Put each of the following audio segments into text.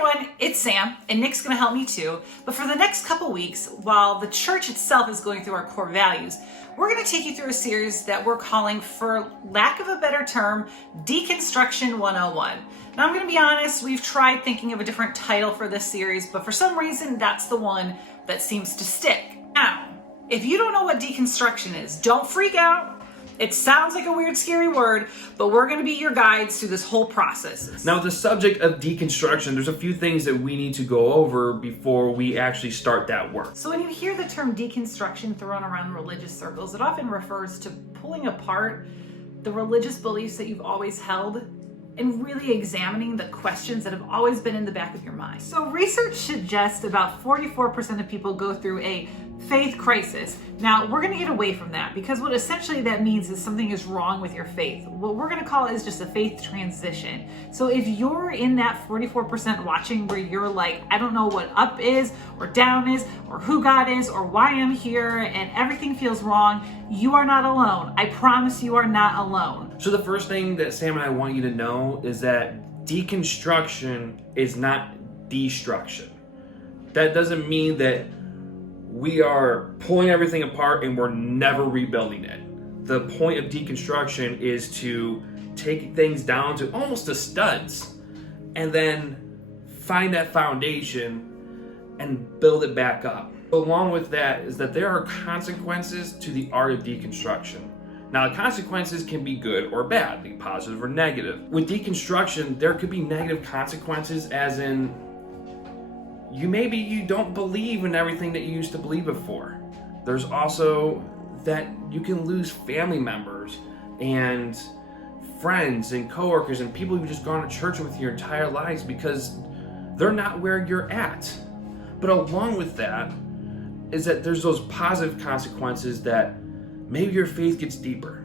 everyone, it's Sam, and Nick's gonna help me too. But for the next couple weeks, while the church itself is going through our core values, we're gonna take you through a series that we're calling, for lack of a better term, Deconstruction 101. Now I'm gonna be honest, we've tried thinking of a different title for this series, but for some reason, that's the one that seems to stick. Now, if you don't know what deconstruction is, don't freak out. It sounds like a weird, scary word, but we're going to be your guides through this whole process. Now, with the subject of deconstruction, there's a few things that we need to go over before we actually start that work. So when you hear the term deconstruction thrown around religious circles, it often refers to pulling apart the religious beliefs that you've always held and really examining the questions that have always been in the back of your mind. So research suggests about 44% of people go through a faith crisis. Now, we're going to get away from that because what essentially that means is something is wrong with your faith. What we're going to call it is just a faith transition. So if you're in that 44% watching where you're like, I don't know what up is or down is or who God is or why I'm here and everything feels wrong, you are not alone. I promise you are not alone. So the first thing that Sam and I want you to know is that deconstruction is not destruction. That doesn't mean that we are pulling everything apart and we're never rebuilding it. The point of deconstruction is to take things down to almost the studs and then find that foundation and build it back up. Along with that is that there are consequences to the art of deconstruction. Now, the consequences can be good or bad, be positive or negative. With deconstruction, there could be negative consequences, as in maybe you don't believe in everything that you used to believe before. There's also that you can lose family members and friends and coworkers and people you've just gone to church with your entire lives because they're not where you're at. But along with that is that there's those positive consequences that maybe your faith gets deeper.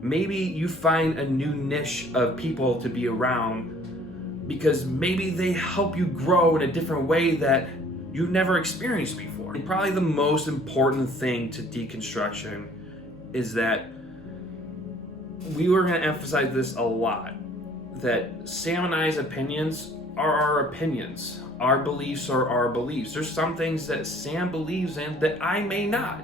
Maybe you find a new niche of people to be around because maybe they help you grow in a different way that you've never experienced before. And probably the most important thing to deconstruction is that we were going to emphasize this a lot, that Sam and I's opinions are our opinions. Our beliefs are our beliefs. There's some things that Sam believes in that I may not.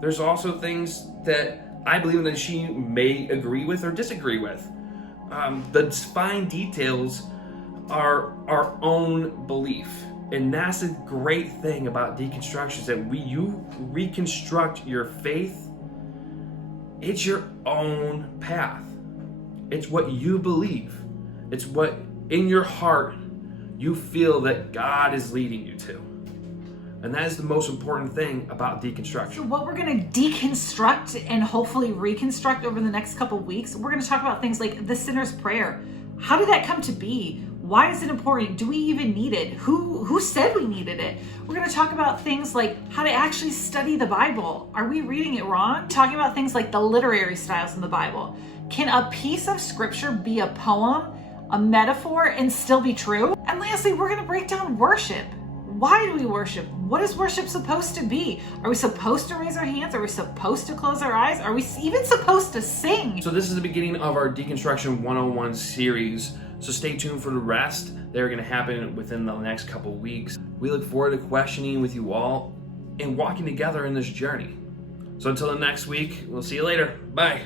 There's also things that I believe in that she may agree with or disagree with. The fine details are our own belief. And that's the great thing about deconstruction, is that you reconstruct your faith. It's your own path. It's what you believe. It's what in your heart you feel that God is leading you to. And that is the most important thing about deconstruction. So what we're going to deconstruct and hopefully reconstruct over the next couple weeks, we're going to talk about things like the sinner's prayer. How did that come to be? Why is it important? Do we even need it? Who said we needed it? We're going to talk about things like how to actually study the Bible. Are we reading it wrong? Talking about things like the literary styles in the Bible. Can a piece of scripture be a poem, a metaphor, and still be true? And lastly, we're going to break down worship. Why do we worship? What is worship supposed to be? Are we supposed to raise our hands? Are we supposed to close our eyes? Are we even supposed to sing? So this is the beginning of our Deconstruction 101 series. So stay tuned for the rest. They're going to happen within the next couple weeks. We look forward to questioning with you all and walking together in this journey. So until the next week, we'll see you later. Bye.